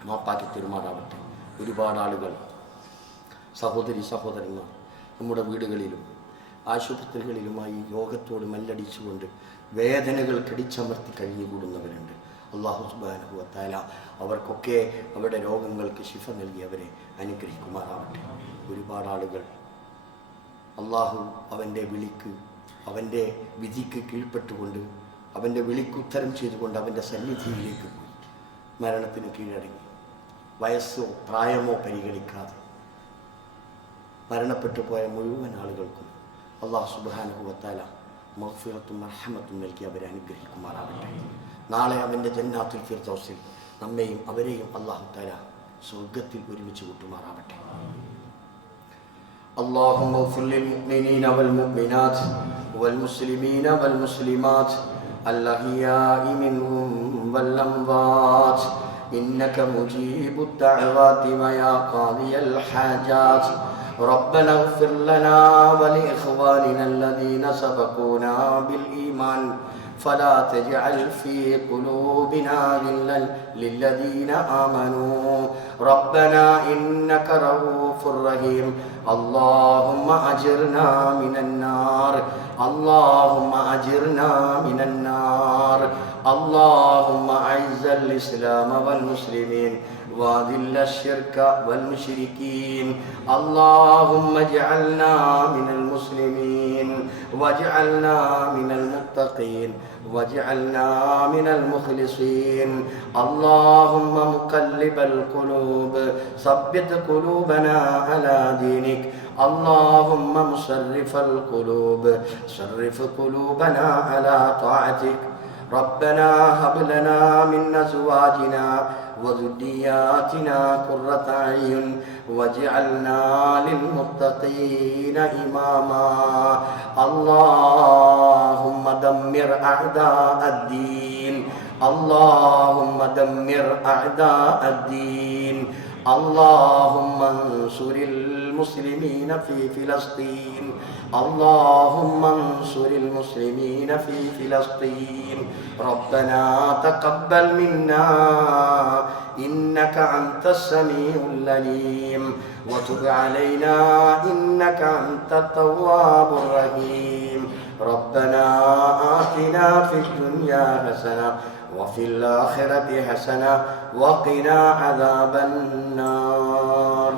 മാപ്പാക്കി തരുമാറാവട്ടെ. ഒരുപാട് ആളുകൾ, സഹോദരി സഹോദരന്മാർ നമ്മുടെ വീടുകളിലും ആശുപത്രികളിലുമായി രോഗത്തോട് മല്ലടിച്ചുകൊണ്ട് വേദനകൾ കടിച്ചമർത്തി കഴിഞ്ഞുകൂടുന്നവരുണ്ട്. അല്ലാഹു സുബ്ഹാനഹു വ തആല അവർക്കൊക്കെ അവരുടെ രോഗങ്ങൾക്ക് ശിഫ നൽകി അവരെ അനുഗ്രഹിക്കുമാറാവട്ടെ. ഒരുപാട് ആളുകൾ അല്ലാഹു അവൻ്റെ വിളിക്ക്, അവൻ്റെ വിധിക്ക് കീഴ്പ്പെട്ടുകൊണ്ട്, അവൻ്റെ വിളിക്ക് ഉത്തരം ചെയ്തുകൊണ്ട് അവൻ്റെ സന്നിധിയിലേക്ക് പോയി മരണത്തിന് കീഴടങ്ങി. വയസ്സോ പ്രായമോ പരിഗണിക്കാതെ മരണപ്പെട്ടു പോയ മുഴുവൻ ആളുകൾക്കും അല്ലാഹു സുബ്ഹാനഹു വ തആല മഗ്ഫിറത്തും റഹ്മത്തും നൽകി അവരെ അനുഗ്രഹിക്കുമാറാവട്ടെ. നാളെ അവൻ്റെ ജന്നാത്തുൽ ഫിർദൗസിൽ നമ്മെയും അവരെയും അല്ലാഹു തആല സ്വർഗ്ഗത്തിൽ ഒരുമിച്ച് കൂട്ടുമാറാവട്ടെ. اللهم اغفر للمؤمنين والمؤمنات والمسلمين والمسلمات الأحياء منهم والأموات إنك مجيب الدعوات ويا قاضي الحاجات ربنا اغفر لنا ولإخواننا الذين سبقونا بالإيمان فلا تجعل في قلوبنا غلا للذين آمنوا ربنا إنك رؤوف رحيم اللهم أجرنا من النار اللهم أجرنا من النار اللهم أعز الإسلام والمسلمين وأذل الشرك والمشركين اللهم اجعلنا من المسلمين واجعلنا من المتقين واجعلنا من المخلصين اللهم مقلب القلوب ثبت قلوبنا على دينك اللهم مصرف القلوب صرف قلوبنا على طاعتك ربنا هب لنا من أزواجنا وذرياتنا قرة أعين واجعلنا للمتقين إماما اللهم دمر أعداء الدين اللهم دمر أعداء الدين اللهم انصر المسلمين في فلسطين اللهم انصر المسلمين في فلسطين ربنا تقبل منا إنك أنت السميع العليم وتب علينا إنك أنت التواب الرحيم ربنا آتنا في الدنيا حسنة وفي الآخرة حسنة وقنا عذاب النار